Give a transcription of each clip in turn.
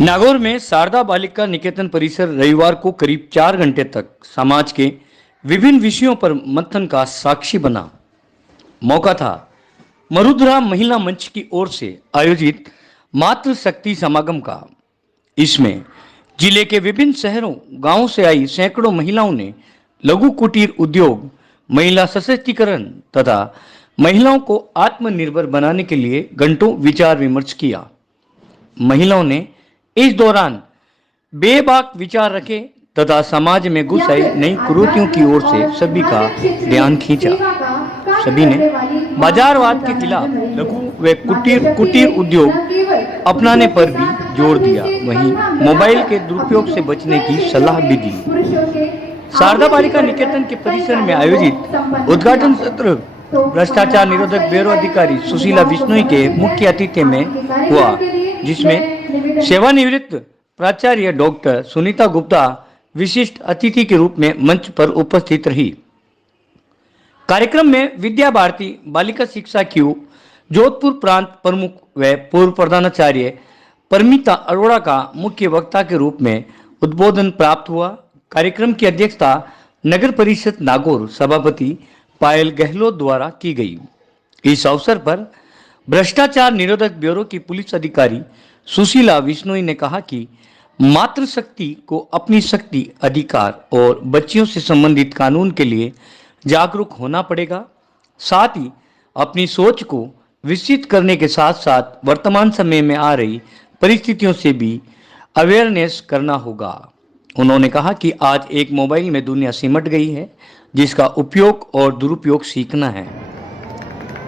नागौर में शारदा बालिका निकेतन परिसर रविवार को करीब 4 घंटे तक समाज के विभिन्न विषयों पर मंथन का साक्षी बना। मौका था मरुद्रा महिला मंच की ओर से आयोजित मातृ शक्ति समागम का। इसमें जिले के विभिन्न शहरों गांवों से आई सैकड़ों महिलाओं ने लघु कुटीर उद्योग, महिला सशक्तिकरण तथा महिलाओं को आत्मनिर्भर बनाने के लिए घंटों विचार विमर्श किया। महिलाओं ने इस दौरान बेबाक विचार रखे तथा समाज में घुस आई नई कुरीतियों की ओर से सभी का ध्यान खींचा। सभी ने बाजारवाद के खिलाफ लघु व कुटीर उद्योग अपनाने पर भी जोर दिया। वहीं मोबाइल के दुरुपयोग से बचने की सलाह भी दी। शारदा बालिका निकेतन के परिसर में आयोजित उद्घाटन सत्र भ्रष्टाचार निरोधक ब्यूरो अधिकारी सुशीला बिश्नोई के मुख्य अतिथि में हुआ, जिसमें सेवानिवृत्त प्राचार्य डॉक्टर सुनीता गुप्ता विशिष्ट अतिथि के रूप में मंच पर उपस्थित रही। कार्यक्रम में विद्या भारती बालिका शिक्षा क्यू जोधपुर प्रांत प्रमुख व पूर्व प्रधानाचार्य परमिता अरोड़ा का मुख्य वक्ता के रूप में उद्बोधन प्राप्त हुआ। कार्यक्रम की अध्यक्षता नगर परिषद नागौर सभापति पायल गहलोत द्वारा की गई। इस अवसर पर भ्रष्टाचार निरोधक ब्यूरो की पुलिस अधिकारी सुशीला बिश्नोई ने कहा कि मातृशक्ति को अपनी शक्ति, अधिकार और बच्चियों से संबंधित कानून के लिए जागरूक होना पड़ेगा। साथ ही अपनी सोच को विकसित करने के साथ साथ वर्तमान समय में आ रही परिस्थितियों से भी अवेयरनेस करना होगा। उन्होंने कहा कि आज एक मोबाइल में दुनिया सिमट गई है, जिसका उपयोग और दुरुपयोग सीखना है।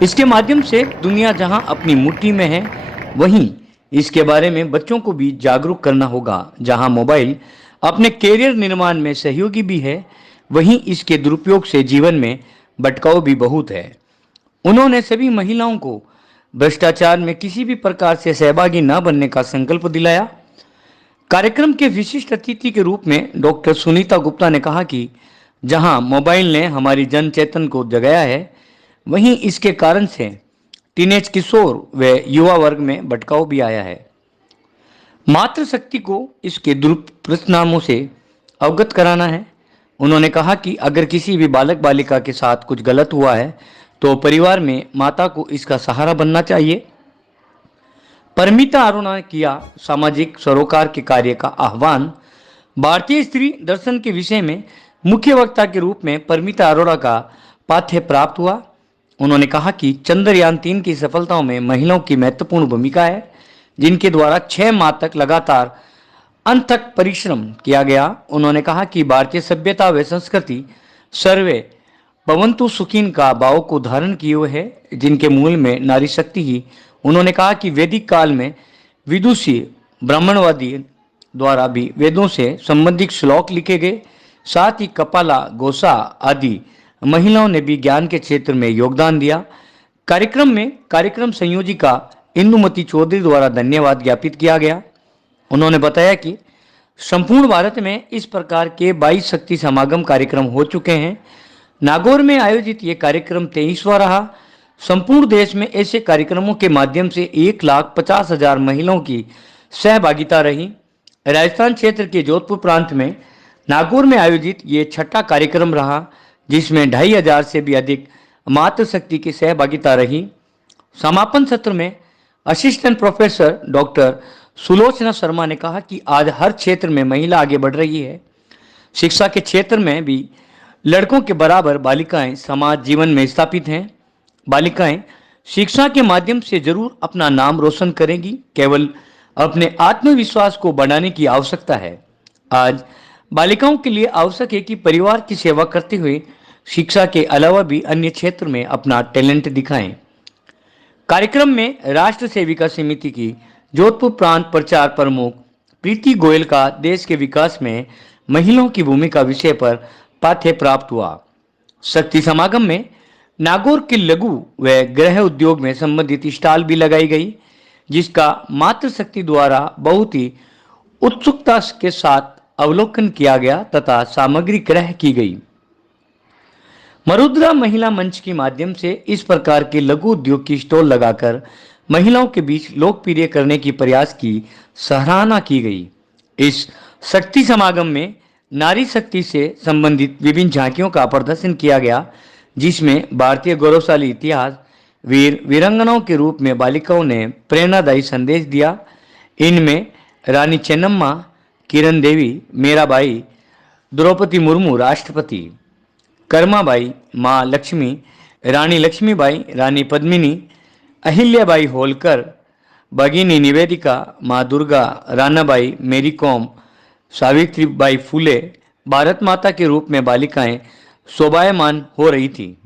इसके माध्यम से दुनिया जहां अपनी मुट्ठी में है, वहीं इसके बारे में बच्चों को भी जागरूक करना होगा। जहां मोबाइल अपने कैरियर निर्माण में सहयोगी भी है, वहीं इसके दुरुपयोग से जीवन में भटकाव भी बहुत है। उन्होंने सभी महिलाओं को भ्रष्टाचार में किसी भी प्रकार से सहभागी न बनने का संकल्प दिलाया। कार्यक्रम के विशिष्ट अतिथि के रूप में डॉक्टर सुनीता गुप्ता ने कहा कि जहां मोबाइल ने हमारी जन चेतन को जगाया है, वहीं इसके कारण से टीनेज किशोर व युवा वर्ग में भटकाव भी आया है। मातृशक्ति को इसके दुष्परिणामों से अवगत कराना है। उन्होंने कहा कि अगर किसी भी बालक बालिका के साथ कुछ गलत हुआ है तो परिवार में माता को इसका सहारा बनना चाहिए। परमिता अरोड़ा ने किया सामाजिक सरोकार के कार्य का आह्वान। भारतीय स्त्री दर्शन के विषय में मुख्य वक्ता के रूप में परमिता अरोड़ा का पाठ्य प्राप्त हुआ। उन्होंने कहा कि चंद्रयान-3 की सफलताओं में महिलाओं की महत्वपूर्ण भूमिका है, जिनके द्वारा 6 माह तक लगातार अनथक परिश्रम किया गया। उन्होंने कहा कि भारतीय सभ्यता व संस्कृति सर्वे भवन्तु सुखिन का भाव को धारण किए हुए है, जिनके मूल में नारी शक्ति ही। उन्होंने कहा कि वैदिक काल में विदुषी ब्राह्मणवादी द्वारा भी वेदों से संबंधित श्लोक लिखे गए। साथ ही कपाला, घोषा आदि महिलाओं ने भी ज्ञान के क्षेत्र में योगदान दिया। कार्यक्रम में कार्यक्रम संयोजिका इंदुमती चौधरी द्वारा धन्यवाद ज्ञापित किया गया। उन्होंने बताया कि संपूर्ण भारत में इस प्रकार के 22 शक्ति समागम कार्यक्रम हो चुके हैं। नागौर में आयोजित ये कार्यक्रम 23वां रहा। संपूर्ण देश में ऐसे कार्यक्रमों के माध्यम से 1,50,000 महिलाओं की सहभागिता रही। राजस्थान क्षेत्र के जोधपुर प्रांत में नागौर में आयोजित ये 6ठा कार्यक्रम रहा, जिसमें 2,500 से भी अधिक मातृशक्ति की सहभागिता रही। समापन सत्र में assistant professor doctor Sulochana Sharma ने कहा कि आज हर क्षेत्र में महिला आगे बढ़ रही है। शिक्षा के क्षेत्र में भी लड़कों के बराबर बालिकाएं समाज जीवन में स्थापित हैं। बालिकाएं शिक्षा के माध्यम से जरूर अपना नाम रोशन करेंगी। केवल अपने आत्मविश्वास को बढ़ाने की आवश्यकता है। आज बालिकाओं के लिए आवश्यक है कि परिवार की सेवा करते हुए शिक्षा के अलावा भी अन्य क्षेत्र में अपना टैलेंट दिखाएं। कार्यक्रम में राष्ट्र सेविका समिति की जोधपुर प्रांत प्रचार प्रमुख प्रीति गोयल का देश के विकास में महिलाओं की भूमिका विषय पर पाठ्य प्राप्त हुआ। शक्ति समागम में नागौर के लघु व गृह उद्योग में संबंधित स्टॉल भी लगाई गई, जिसका मातृशक्ति द्वारा बहुत ही उत्सुकता के साथ अवलोकन किया गया तथा सामग्री ग्रह की गई। मरुद्रा महिला मंच के माध्यम से इस प्रकार के लघु उद्योग की स्टॉल लगाकर महिलाओं के बीच लोकप्रिय करने की प्रयास की सराहना की गई। इस शक्ति समागम में नारी शक्ति से संबंधित विभिन्न झांकियों का प्रदर्शन किया गया, जिसमें भारतीय गौरवशाली इतिहास, वीर वीरांगनाओं के रूप में बालिकाओं ने प्रेरणादायी संदेश दिया। इनमें रानी चेन्नम्मा, किरण देवी, मीराबाई, द्रौपदी मुर्मू राष्ट्रपति, कर्माबाई, माँ लक्ष्मी, रानी लक्ष्मीबाई, रानी पद्मिनी, अहिल्याबाई होलकर, भगिनी निवेदिका, माँ दुर्गा, रानाबाई, मेरी कॉम, सावित्रीबाई फुले, भारत माता के रूप में बालिकाएं शोभायमान हो रही थी।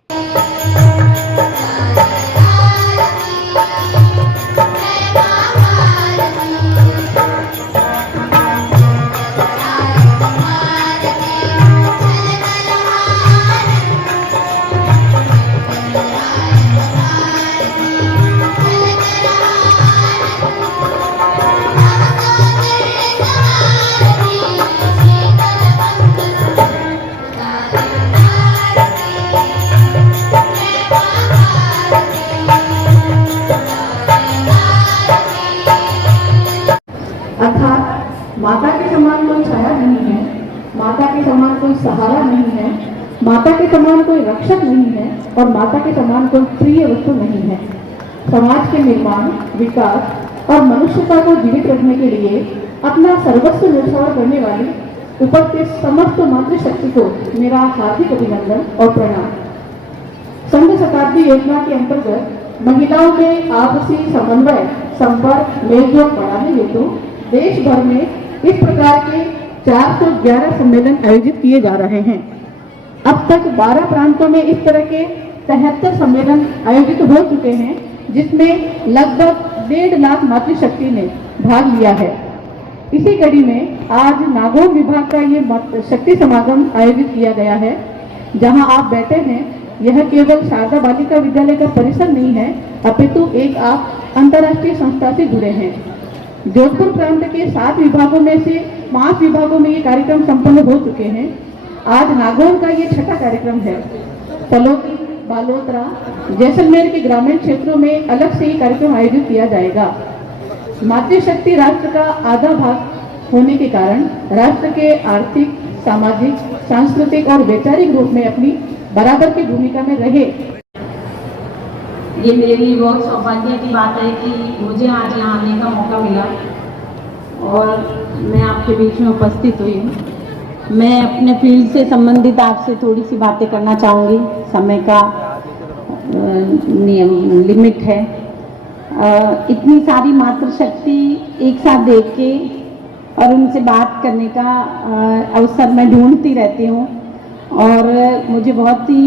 अर्थात माता के समान कोई छाया नहीं है, माता के समान कोई सहारा नहीं है, माता के समान कोई रक्षक नहीं है और माता के समान कोई प्रिय वस्तु नहीं है। समाज के निर्माण, विकास और मनुष्यता को जीवित रखने के लिए अपना सर्वस्व न्यौछावर करने वाली उपस्थित समस्त मातृशक्ति को मेरा हार्दिक अभिनंदन और प्रणाम। संघ शताब्दी योजना के अंतर्गत महिलाओं में आपसी समन्वय, संपर्क, मेलजोल बढ़ाने हेतु देश भर में इस प्रकार के 411 सम्मेलन आयोजित किए जा रहे हैं। अब तक 12 प्रांतों में इस तरह के 73 सम्मेलन आयोजित हो चुके हैं, जिसमें लगभग 1.5 लाख मातृशक्ति ने भाग लिया है। इसी कड़ी में आज नागौर विभाग का ये शक्ति समागम आयोजित किया गया है। जहां आप बैठे हैं, यह केवल शारदा बालिका विद्यालय का परिसर नहीं है, अपितु एक आप अंतर्राष्ट्रीय संस्था से जुड़े हैं। जोधपुर प्रांत के 7 विभागों में से 5 विभागों में ये कार्यक्रम संपन्न हो चुके हैं। आज नागौर का ये 6ठा कार्यक्रम है। पलोकी, बालोतरा, जैसलमेर के ग्रामीण क्षेत्रों में अलग से ये कार्यक्रम आयोजित किया जाएगा। मातृशक्ति राष्ट्र का आधा भाग होने के कारण राष्ट्र के आर्थिक, सामाजिक, सांस्कृतिक और वैचारिक रूप में अपनी बराबर की भूमिका में रहे। ये मेरे लिए बहुत सौभाग्य की बात है कि मुझे आज यहाँ आने का मौका मिला और मैं आपके बीच में उपस्थित हुई हूँ। मैं अपने फील्ड से संबंधित आपसे थोड़ी सी बातें करना चाहूँगी। समय का नियम लिमिट है। इतनी सारी मातृशक्ति एक साथ देख के और उनसे बात करने का अवसर मैं ढूंढती रहती हूँ और मुझे बहुत ही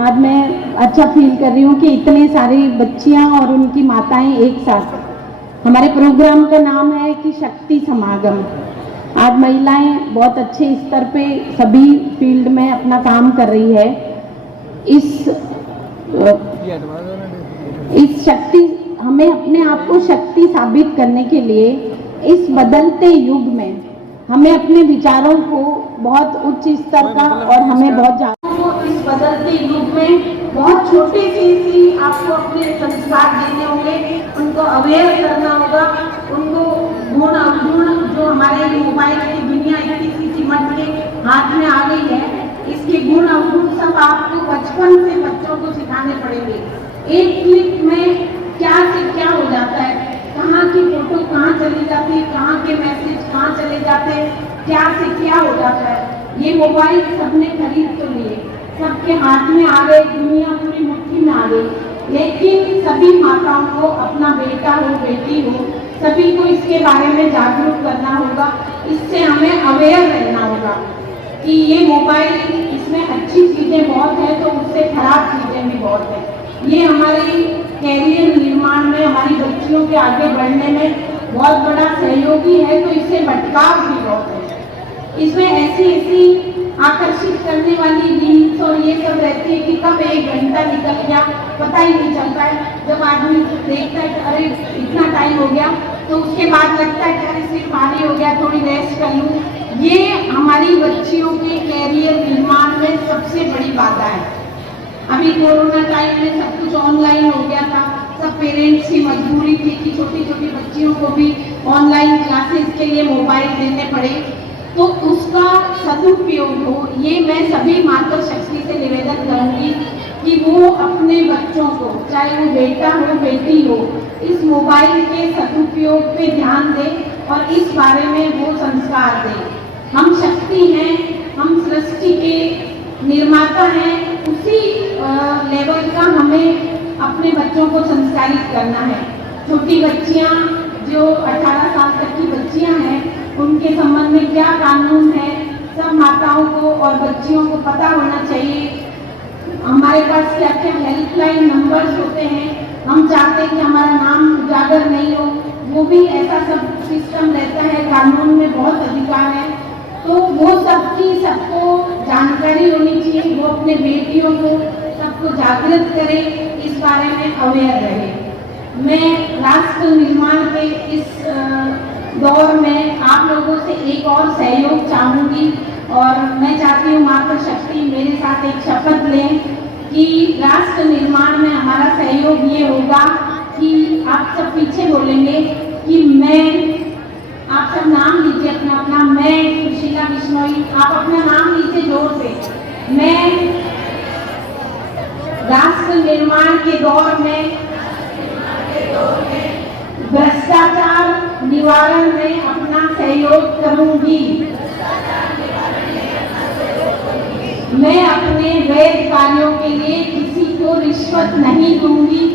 आज मैं अच्छा फील कर रही हूँ कि इतने सारी बच्चियाँ और उनकी माताएं एक साथ। हमारे प्रोग्राम का नाम है कि शक्ति समागम। आज महिलाएं बहुत अच्छे स्तर पे सभी फील्ड में अपना काम कर रही है। इस शक्ति हमें अपने आप को शक्ति साबित करने के लिए इस बदलते युग में हमें अपने विचारों को बहुत उच्च स्तर का और हमें बहुत ज़्यादा इस बदलते युग में बहुत छोटे से आपको अपने संस्कार देने होंगे, उनको अवेयर करना होगा, उनको गुण अवगुण जो हमारे मोबाइल की दुनिया इतनी सी चिमट के हाथ में आ गई है, इसके गुण अवगुण सब आपको बचपन से बच्चों को सिखाने पड़ेंगे। एक क्लिक में क्या से क्या हो जाता है, कहाँ की फोटो कहाँ चली जाती है, कहाँ के मैसेज कहाँ चले जाते हैं, क्या से क्या हो जाता है। ये मोबाइल सबने खरीद तो लिए, सबके हाथ में आ गए, दुनिया पूरी मुट्ठी में आ गई, लेकिन सभी माताओं को अपना बेटा हो, बेटी हो, सभी को इसके बारे में जागरूक करना होगा। इससे हमें अवेयर रहना होगा कि ये मोबाइल, इसमें अच्छी चीज़ें बहुत हैं तो उससे खराब चीज़ें भी बहुत हैं। ये हमारी कैरियर निर्माण में, हमारी बच्चियों के आगे बढ़ने में बहुत बड़ा सहयोगी है, तो इससे भटकाव भी बहुत है। इसमें ऐसी आकर्षित करने वाली रील्स और ये सब रहती है कि कब 1 घंटा निकल गया पता ही नहीं चलता है। जब आदमी देखता है कि अरे इतना टाइम हो गया, तो उसके बाद लगता है कि अरे सिर भारी हो गया, थोड़ी रेस्ट कर लूँ। ये हमारी बच्चियों के कैरियर निर्माण में सबसे बड़ी बाधा है। अभी कोरोना टाइम में सब कुछ ऑनलाइन हो गया था, सब पेरेंट्स की मजबूरी थी कि छोटी छोटी बच्चियों को भी ऑनलाइन क्लासेस के लिए मोबाइल देने पड़े, तो उसका सदुपयोग हो, ये मैं सभी मातृशक्ति से निवेदन करूंगी कि वो अपने बच्चों को, चाहे वो बेटा हो बेटी हो, इस मोबाइल के सदुपयोग पे ध्यान दें और इस बारे में वो संस्कार दें। हम शक्ति हैं, हम सृष्टि के निर्माता हैं, उसी लेवल का हमें अपने बच्चों को संस्कारित करना है। छोटी बच्चियां जो 18 साल तक की बच्चियां हैं, उनके संबंध में क्या कानून है, सब माताओं को और बच्चियों को पता होना चाहिए। हमारे पास क्या क्या हेल्पलाइन नंबर्स होते हैं, हम चाहते हैं कि हमारा नाम उजागर नहीं हो, वो भी ऐसा सब सिस्टम रहता है, कानून में बहुत अधिकार है, तो वो सबको जानकारी होनी चाहिए। वो अपने बेटियों को सबको जागृत करें, इस बारे में अवेयर रहे। मैं राष्ट्र निर्माण के इस दौर में आप लोगों से एक और सहयोग चाहूंगी और मैं चाहती हूँ मातृशक्ति मेरे साथ एक शपथ लें कि राष्ट्र निर्माण में हमारा सहयोग ये होगा कि आप सब पीछे बोलेंगे कि मैं, आप सब नाम लीजिए अपना अपना, मैं सुशीला बिश्नोई, आप अपना नाम लीजिए जोर से। मैं राष्ट्र निर्माण के दौर में भ्रष्टाचार निवारण में अपना सहयोग करूंगी। मैं अपने वैध कार्यों के लिए किसी को रिश्वत नहीं दूंगी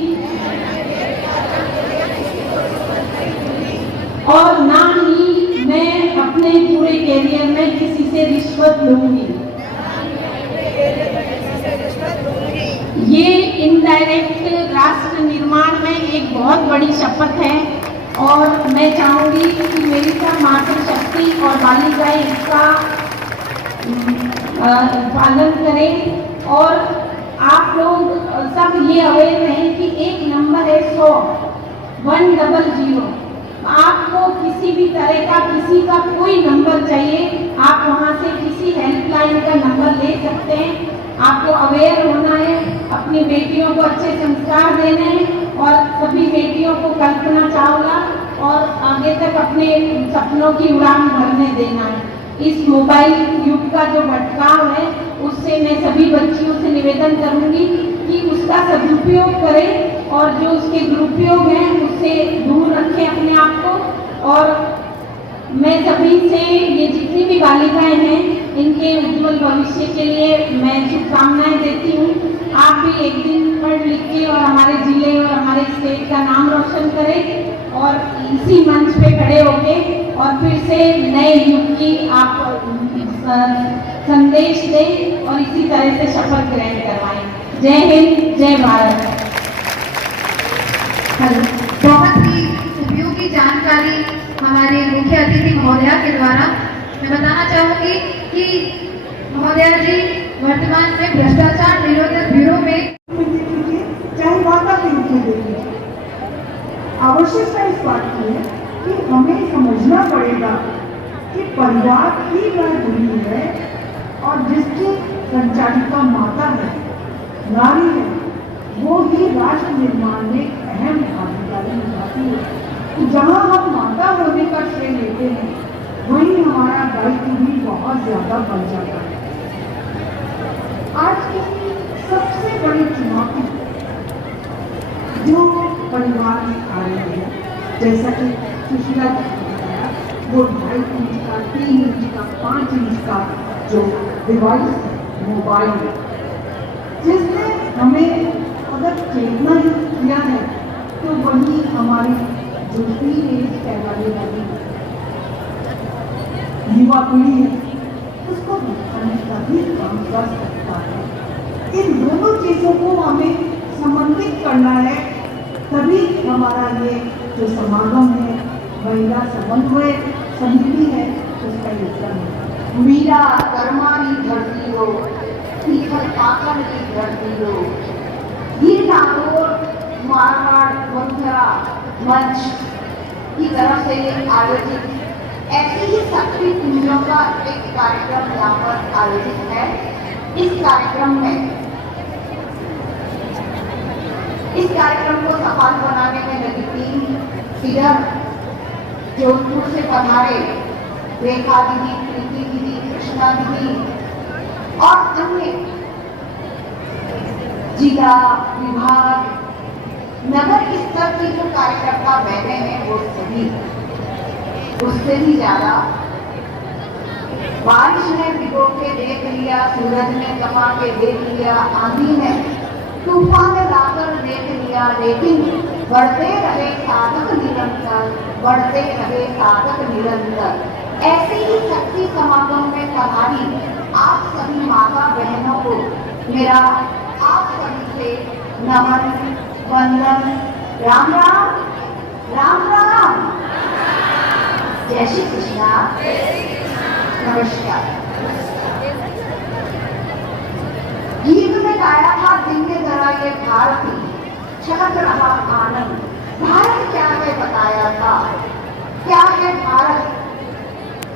और ना ही मैं अपने पूरे कैरियर में किसी से रिश्वत लूंगी। ये इनडायरेक्ट राष्ट्र निर्माण में एक बहुत बड़ी शपथ है और मैं चाहूंगी कि मेरी सब मातृशक्ति और बालिकाएं इसका पालन करें और आप लोग सब ये अवेयर रहें कि एक नंबर है 100। आपको किसी भी तरह का किसी का कोई नंबर चाहिए, आप वहां से किसी हेल्पलाइन का नंबर ले सकते हैं। आपको अवेयर होना है, अपनी बेटियों को अच्छे संस्कार देने हैं और सभी बेटियों को कल्पना चावला और आगे तक अपने सपनों की उड़ान भरने देना है। इस मोबाइल युग का जो भटकाव है, उससे मैं सभी बच्चियों से निवेदन करूंगी कि उसका सदुपयोग करें और जो उसके दुरुपयोग हैं उससे दूर रखें अपने आप को। और मैं सभी से, ये जितनी भी बालिकाएं हैं, इनके उज्जवल भविष्य के लिए मैं शुभकामनाएं देती हूँ। आप भी एक दिन पढ़ लिख के और हमारे जिले और हमारे स्टेट का नाम रोशन करें और इसी मंच पे खड़े होके और फिर से नए युग की आप संदेश दें और इसी तरह से शपथ ग्रहण करवाएं। जय हिंद, जय भारत। बहुत ही उपयोगी जानकारी हमारे मुख्य अतिथि महोदया के द्वारा। मैं बताना चाहूंगी कि महोदया जी वर्तमान में भ्रष्टाचार निरोधक ब्यूरो में, चाहे माता के रूप में देखिए, आवश्यकता इस बात की है कि हमें समझना पड़ेगा कि परिवार ही वह भूमि है और जिसकी संचालिका माता है, नारी है, वो ही राष्ट्र निर्माण में अहम भागीदारी निभाती है। तो जहाँ हम माता होने का श्रेय लेते हैं, वहीं हमारा दायित्व भी बहुत ज्यादा बढ़ जाता है। आज की सबसे बड़ी चुनौती जो परिवार में आ रही है, जैसा कि सुशीला जी ने बताया, वो 2.5 इंच का, 3 इंच का, 5 इंच का जो डिवाइस है, मोबाइल है, जिसने हमें अगर चेतना किया है तो वही हमारी जो टीनेज कहलाने वाली युवा पीढ़ी है, उसको दिखाने का भी काम कर सकता है। इन दोनों चीजों को हमें समन्वित करना है, तभी हमारा ये जो समागम है, महिला समन्वय समिति है, उसका योगदान है। मीरा कर्मारी धरती हो, शिखर पाकर की धरती हो, वीर ठाकुर मारवाड़ मथुरा मंच की तरफ से आयोजित ऐसी ही शक्ति पूजों का एक कार्यक्रम यहाँ पर आयोजित है। इस कार्यक्रम में इस कार्यक्रम को सफल बनाने में लगी टीम, इधर जोधपुर से पधारे रेखा दीदी, प्रीति दीदी, कृष्णा दीदी और अन्य जिला, विभाग, नगर स्तर की जो कार्यकर्ता बैठे हैं वो सभी, उससे भी ज्यादा बारिश ने भिगो के देख लिया, सूरज ने तपा के देख लिया, आंधी ने तूफान लाकर देख लिया, लेकिन बढ़ते रहे साधक निरंतर, बढ़ते रहे साधक निरंतर। ऐसे ही शक्ति समागम में पधारी आप सभी माता बहनों को मेरा आप सभी से नमन, वंदन, राम राम, राम राम, जय श्री कृष्णा, नमस्कार। गीत में गाया था दिव्य धरा ये भारती, छलक रहा आनंद। भारत क्या है बताया था, क्या है भारत।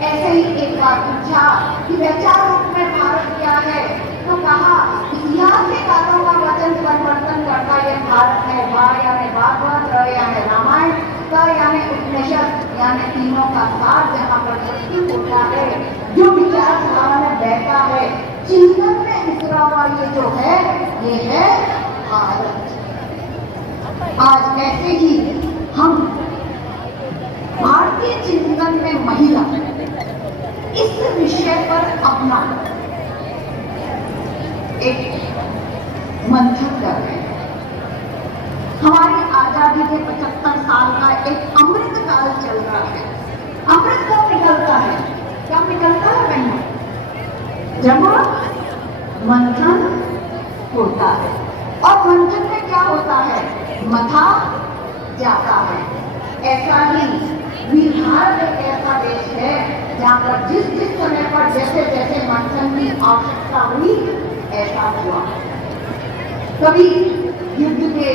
ऐसे ही एक बार पूछा कि वैचार रूप में भारत क्या है, तो कहा इतिहास के कालों का वचन परिवर्तन करता ये भारत है। भा यानी भागवत, र यानी रामायण, क यानी उपनिषद, यानी तीनों का सार जहाँ पर शक्ति होता है, जो विचारधारा में बैठा है, चिंतन में उतरा हुआ ये जो है, ये है भारत। आज ऐसे ही हम भारतीय चिंतन में महिला इस विषय पर अपना एक मंथन कर रहे हैं। हमारी आजादी के 75 साल का एक अमृत काल चल रहा है। अमृत कब निकलता है, कब निकलता है बहनों? जब मंथन होता है। और मंथन में क्या होता है, मथा जाता है। ऐसा ही बिहार एक ऐसा देश है जहाँ पर जिस जिस समय पर जैसे जैसे मंथन की आवश्यकता हुई ऐसा हुआ। कभी युद्ध के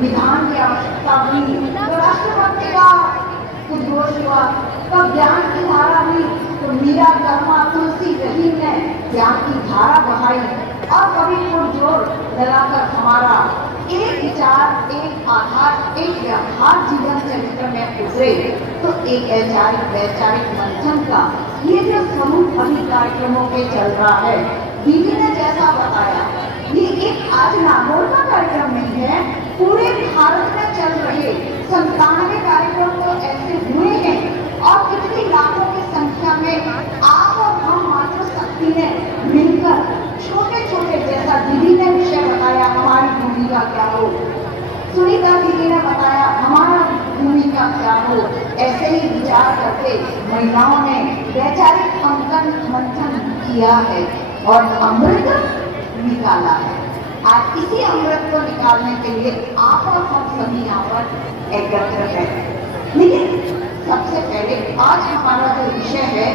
विधान की आवश्यकता हुई तो राष्ट्रपति का उद्घोष हुआ, तब ज्ञान की धारा हुई तो मीरा, कर्मा, तुलसी, रहीम ने ज्ञान की धारा बहाई। और कभी पुरजोर लगाकर हमारा एक विचार, एक आधार, एक व्यवहार जीवन चरित्र में उतरे तो एक वैचारिक मंथन का ये जो समूह अभी कार्यक्रमों के चल रहा है, दीदी ने जैसा बताया, ये एक आज नागौर का कार्यक्रम नहीं है, पूरे भारत में चल रहे 97 कार्यक्रम तो ऐसे हुए हैं और कितनी लाखों की संख्या में आप और हम मातृशक्ति ने मिलकर छोटे छोटे, जैसा दीदी ने विषय बताया हमारी भूमिका क्या हो, सुनीता दीदी ने बताया हमारा भूमिका क्या हो, ऐसे ही विचार करके महिलाओं ने वैचारिक मंथन किया है और अमृत निकाला है। आज इसी अमृत को निकालने के लिए आप और हम सभी यहाँ पर एकत्र हैं। लेकिन सबसे पहले आज हमारा जो विषय है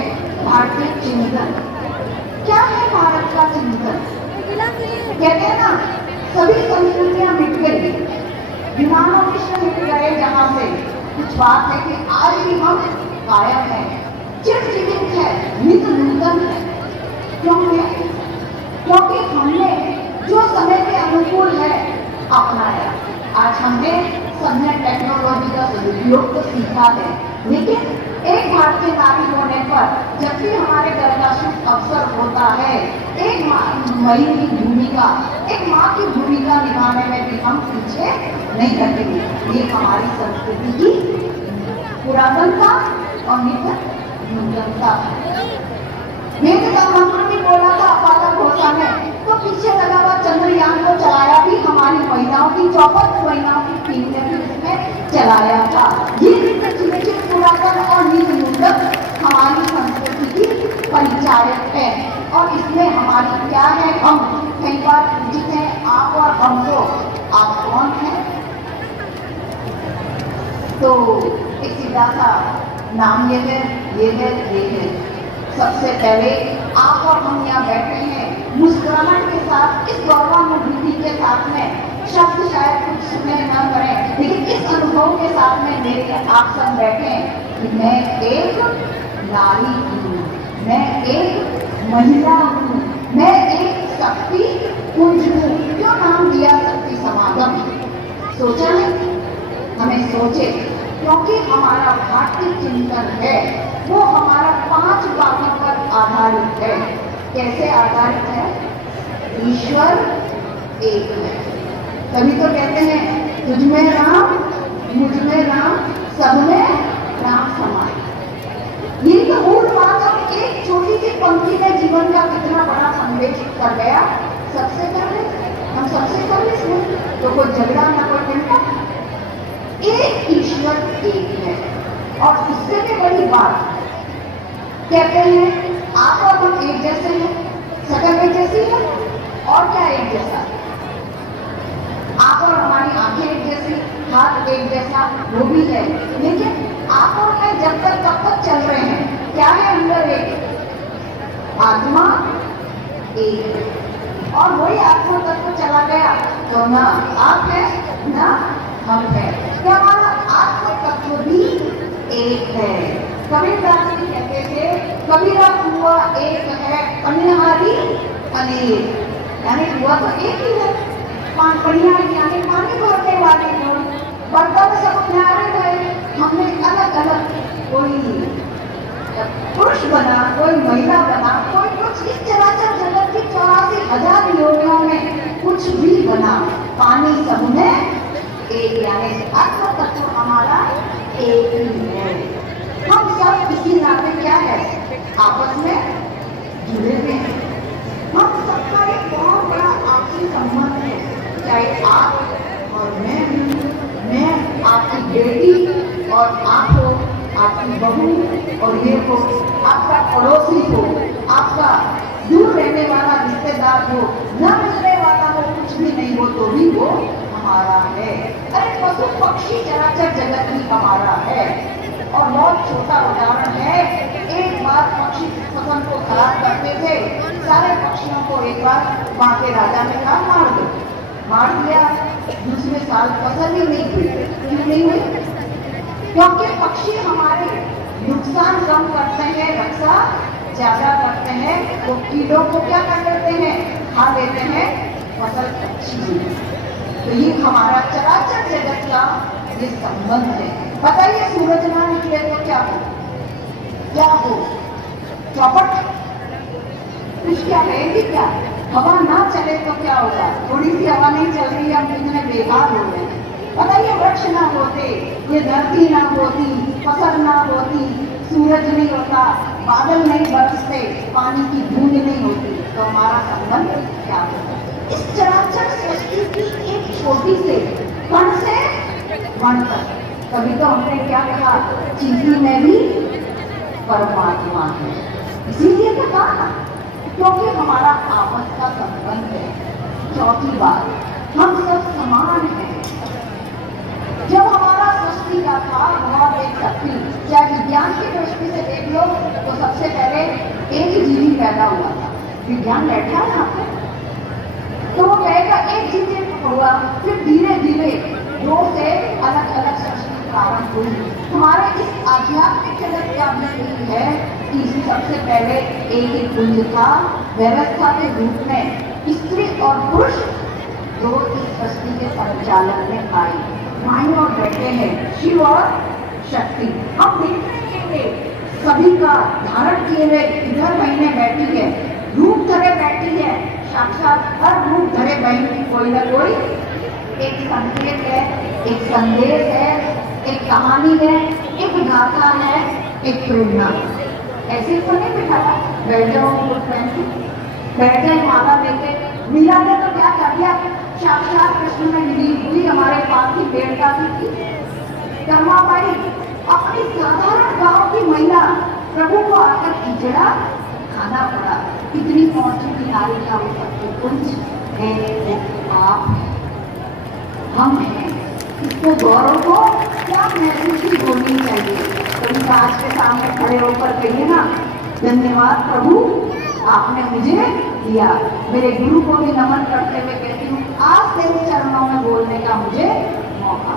भारतीय चिंतन। क्या है भारत का चिंतन? कहते हैं ना, सभी संस्कृतियां मिट गई, विमानों विश्व मिट गए, जहां से कुछ बात है कि आज भी हम कायम हैं, चिरजीवित है, नित नूतन है। क्यों है? क्योंकि हमने जो समय के अनुकूल है अपनाया। आज हमने सबने टेक्नोलॉजी का सदुपयोग तो सीखा है, लेकिन एक भारतीय नागरिक होने पर जब भी हमारे घर का शुभ अवसर होता है, एक मई की भूमिका, एक माँ की भूमिका निभाने में भी हम पीछे नहीं हटेंगे। ये हमारी संस्कृति की पुरातनता और नित्य नूतनता है। वेद का मंत्र भी बोला था अपाला घोषा में, तो पीछे लगा हुआ चंद्रयान को चलाया भी हमारी महिलाओं की, 54 महिलाओं की टीम ने भी इसमें चलाया था। ये नित्य पुरातन और नित्य नूतन हमारी संस्कृति की परिचायक है और इसमें हमारी क्या है, हम कई बार पूछते हैं आप और हमको, आप कौन हैं? तो एक सीधा सा नाम ये है, ये है, ये है। सबसे पहले आप और हम यहाँ बैठे हैं मुस्कुराहट के साथ, इस गौरवान्विति के साथ में। शब्द शायद कुछ सुने न करें, लेकिन इस अनुभव के साथ में मेरे आप सब बैठे हैं कि मैं एक नारी हूँ, मैं एक महिला हूँ, मैं एक शक्ति पुंज हूँ। क्यों नाम दिया शक्ति समागम? सोचा नहीं? हमें सोचे, क्योंकि हमारा भारतीय चिंतन है वो हमारा 5 बातों पर आधारित है। कैसे आधारित है? ईश्वर एक है। तभी तो कहते हैं तुझ में राम, मुझ में राम, सब में राम समाए। ये तो मूल बात हम एक छोटी सी पंक्ति में जीवन का कितना बड़ा संदेश कर गया। सबसे पहले हम सबसे पहले इसमें तो कोई झगड़ा ना कोई टेंशन, एक ईश्वर एक है। और इससे भी बड़ी बात कहते हैं आप और हम एक जैसे हैं, शकल एक जैसी है और क्या एक जैसा, आप और हमारी आंखें एक जैसी, हाथ एक जैसा, वो भी है। लेकिन आप और मैं जब तक तब तक चल रहे हैं, क्या है अंदर एक आत्मा एक है। और वही आत्मा तत्व चला गया तो ना आप है ना हम है, तो हमारा आत्मा तत्व भी एक है। कबीरदास जी कहते थे कबीरा हुआ एक है अनिहारी अनेक, यानी हुआ तो एक ही है। पानिया यानी पानी भरने वाले लोग, बर्तन सब न्यारे गए, हमने अलग अलग, कोई पुरुष बना, कोई महिला बना, कोई कुछ, इस चराचर जगत की 84,000 योनियों में कुछ भी बना, पानी सब में एक, यानी आत्मा तत्व हमारा एक ही है। हम सब इसी नाते क्या है, आपस में जुड़े हुए हैं। हम सबका एक बहुत बड़ा आपसी संबंध है, चाहे आप और मैं आपकी बेटी और आप हो, आपकी बहू और ये हो, आपका पड़ोसी हो, आपका दूर रहने वाला रिश्तेदार हो, न मिलने वाला हो, कुछ भी नहीं हो तो भी वो हमारा है। अरे पशु पक्षी चराचर जगत भी हमारा है। और बहुत छोटा उदाहरण है, एक बार पक्षी फसल को खराब करते थे, सारे पक्षियों को एक बार वहां के राजा ने कहा मार दो, मार दिया। दूसरे साल फसल ही नहीं हुई। क्यों नहीं हुई? क्योंकि पक्षी हमारे नुकसान कम करते हैं, रक्षा ज्यादा करते हैं। वो कीड़ों को क्या कर देते हैं, खा लेते हैं, फसल अच्छी हुई। तो ये हमारा चराचर जगत का ये संबंध है। बताइए सूरज ना निकले तो क्या हो, क्या हो? चौपट कुछ क्या रहेगी क्या? हवा ना चले तो क्या होगा? थोड़ी सी हवा नहीं चल रही है, हम कितने बेहाल हो रहे हैं। बताइए वृक्ष ना होते, ये धरती ना होती, फसल ना होती, सूरज नहीं होता, बादल नहीं बरसते, पानी की बूंद नहीं होती, तो हमारा संबंध क्या होता? इस चराचर सृष्टि की एक छोटी से कण से मन तक। कभी तो हमने क्या कहा, चीटी में भी परमात्मा है। इसीलिए तो कहा, क्योंकि हमारा आपस का संबंध है। चौथी बात, हम सब समान हैं। जब हमारा सृष्टि का था बहुत एक शक्ति, चाहे विज्ञान की दृष्टि से देख लो तो सबसे पहले एक ही जीवी पैदा हुआ था। विज्ञान बैठा है यहाँ पे, तो वो कहेगा एक जीवी हुआ, फिर धीरे धीरे दो से अलग अलग सृष्टि प्रारंभ हुई। हमारे इस आध्यात्मिक जगत का भी है कि सबसे पहले एक ही पुंज था, व्यवस्था के रूप में स्त्री और पुरुष दो इस सृष्टि के संचालन में आए। माई और बैठे हैं शिव और शक्ति। हम देख रहे हैं सभी का धारण किए हुए इधर बहने बैठी है, रूप धरे बैठी है, साक्षात हर रूप धरे बहन की कोई ना कोई एक संकेत है, एक संदेश है, एक कहानी है, एक गाथा है, एक प्रेरणा। ऐसे तो नहीं बिठाया बैठ जाओ बैठे माला देते। मीरा ने तो क्या कर दिया, साक्षात कृष्ण में मिली हुई हमारे पास की बेटा की थी कर्मा पाई, अपनी साधारण गांव की महिला प्रभु को आकर खिचड़ा खाना पड़ा। इतनी पहुंची किनारे का वो सबको कुछ है, वो आप है, हम हैं। इसको गौरव को क्या महसूस ही होनी चाहिए। तो आज के सामने खड़े होकर कहिए ना, धन्यवाद प्रभु आपने मुझे दिया। मेरे गुरु को भी नमन करते हुए कहती हूँ, आज तेरे चरणों में बोलने का मुझे मौका।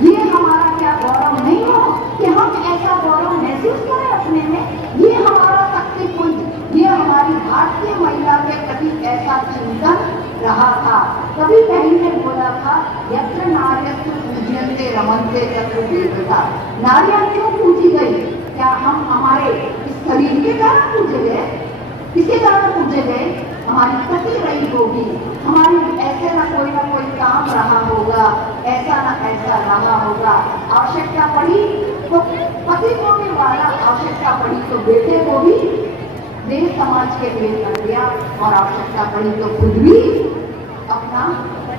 ये हमारा क्या गौरव नहीं हो कि हम ऐसा गौरव महसूस करें अपने में। ये हमारा शक्ति पुंज, ये हमारी भारतीय महिला के प्रति ऐसा चिंतन रहा था। कभी बहन ने बोला था यत्र नार्यस्तु पूज्यन्ते रमन्ते तत्र देवता। नारियां क्यों पूजी गई? क्या हम हमारे इस शरीर के कारण पूजे गए? किसके कारण पूजे गए? हमारी पति रही होगी, हमारी ऐसे ना कोई काम रहा होगा, ऐसा ना ऐसा रहा होगा, आवश्यकता पड़ी तो पति को भी वाला, आवश्यकता पड़ी तो बेटे को भी देश समाज के लिए कर दिया, और आवश्यकता पड़ी तो खुद भी अपना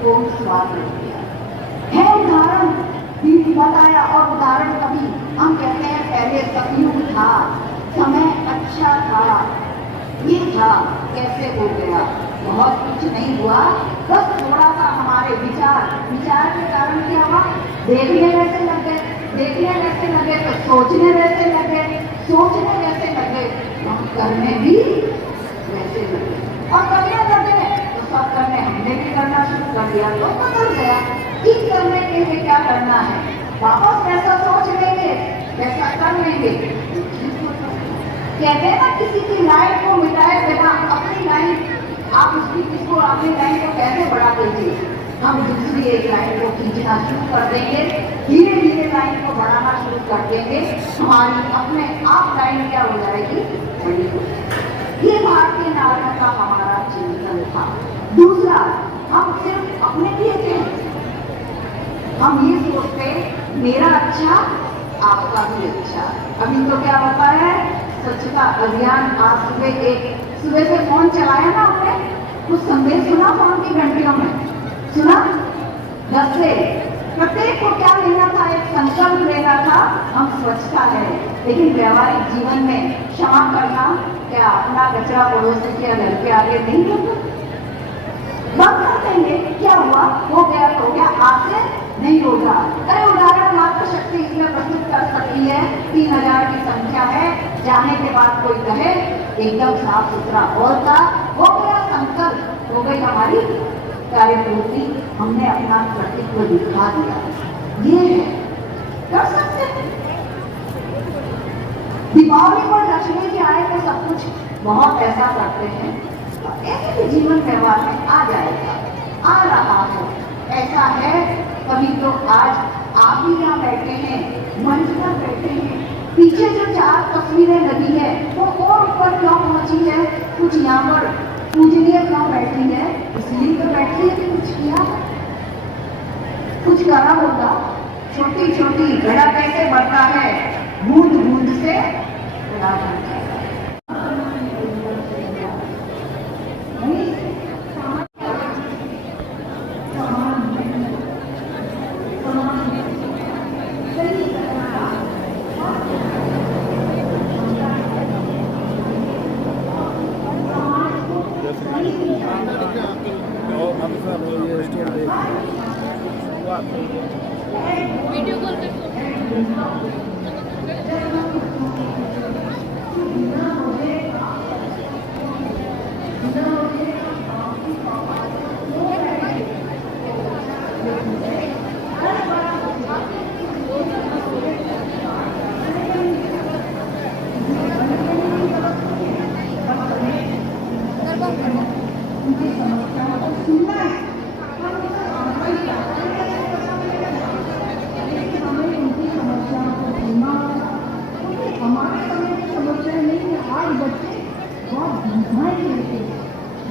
कोई स्वाद कर दिया। है उदाहरण भी बताया, और उदाहरण कभी हम कहते हैं पहले सतयुग था, समय अच्छा था, ये था, कैसे हो गया? बहुत कुछ नहीं हुआ, बस थोड़ा सा हमारे विचार के कारण क्या हुआ? देखने वैसे लग गए तो सोचने वैसे लगे, हम करने भी वैसे लगे, और करने लगे तो सब करने हमने भी करना शुरू कर दिया, तो बदल गया। ठीक करने के लिए क्या करना है? वापस वैसा सोच लेंगे, वैसा कर लेंगे। कहते हैं ना, किसी की लाइन को मिटाए बिना अपनी लाइन, आप किसको अपनी लाइन को कैसे बढ़ा देंगे? हम दूसरी एक लाइन को खींचना शुरू कर देंगे, धीरे धीरे लाइन को बढ़ाना शुरू कर देंगे, हमारी अपने आप लाइन क्या हो जाएगी? बड़ी हो जाएगी। ये भारतीय नारियों का हमारा चिंतन था। दूसरा, हम सिर्फ अपने लिए थे, हम ये सोचते मेरा अच्छा आपका भी अच्छा। अभी तो क्या होता है, स्वच्छता अभियान, आज सुबह से फोन चलाया ना हमने, कुछ संदेश सुना फोन की घंटियों में, सुना 10 से प्रत्येक को क्या लेना था? एक संकल्प लेना था, हम स्वच्छता है। लेकिन व्यवहारिक जीवन में क्षमा करना, क्या अपना कचरा पड़ोसी के घर के आगे नहीं होगा? बंद कर देंगे, क्या हुआ? हो गया तो हो गया, आज से नहीं होगा। अरे उदाहरण मात्र शक्ति इसमें प्रस्तुत कर सकती है, 3000 की संख्या है, जाने के बाद कोई कहे एकदम साफ सुथरा और था, हो गया संकल्प, हो गई हमारी कार्यपूर्ति, हमने अपना कर्तव्य दिखा दिया। ये है, कर सकते हैं। दीपावली पर लक्ष्मी जी आए तो सब कुछ बहुत ऐसा करते हैं, ऐसे भी जीवन व्यवहार में आ जाएगा, आ रहा है, ऐसा है। कभी तो आज आप ही यहाँ बैठे हैं, मंच पर बैठे हैं, पीछे जो 4 तस्वीरें लगी है वो और ऊपर क्यों पहुंची है? कुछ यहाँ पर पूजनीय क्यों बैठी है? इसलिए तो बैठी है कि कुछ किया, कुछ करा होगा। छोटी छोटी घड़ा कैसे बढ़ता है? बूंद बूंद से घड़ा बढ़ता है।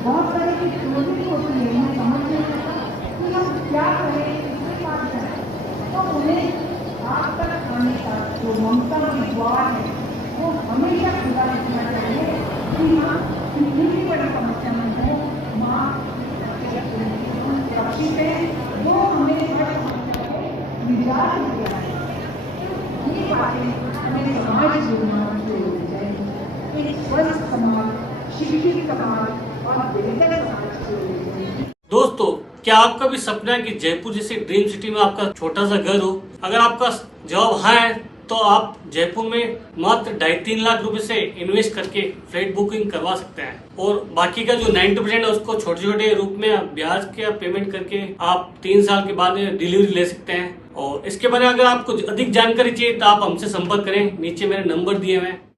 बहुत सारे की चोरी होती है, मैं समझ नहीं सकता कि हम क्या करें, किसके पास जाएं। तो उन्हें आप तक आने का जो ममता की द्वार है वो हमेशा खुला रखना चाहिए कि माँ कितनी भी बड़ी समस्या में हो, माँ सुरक्षित है, वो हमें हर समस्या को निजात दिया है। ये बातें हमें समाज जीवन से होनी चाहिए, एक स्वस्थ समाज, शिक्षित समाज और बेहतर समाज से होनी चाहिए। दोस्तों, क्या आपका भी सपना है कि जयपुर जैसे ड्रीम सिटी में आपका छोटा सा घर हो? अगर आपका जवाब हाँ है तो आप जयपुर में मात्र 2.5-3 लाख रुपए से इन्वेस्ट करके फ्लैट बुकिंग करवा सकते हैं, और बाकी का जो 90% है उसको छोटे छोटे रूप में ब्याज के पेमेंट करके आप 3 साल के बाद डिलीवरी ले सकते हैं। और इसके बारे में अगर आपको अधिक जानकारी चाहिए तो आप हमसे संपर्क करें, नीचे मेरे नंबर दिए हुए हैं।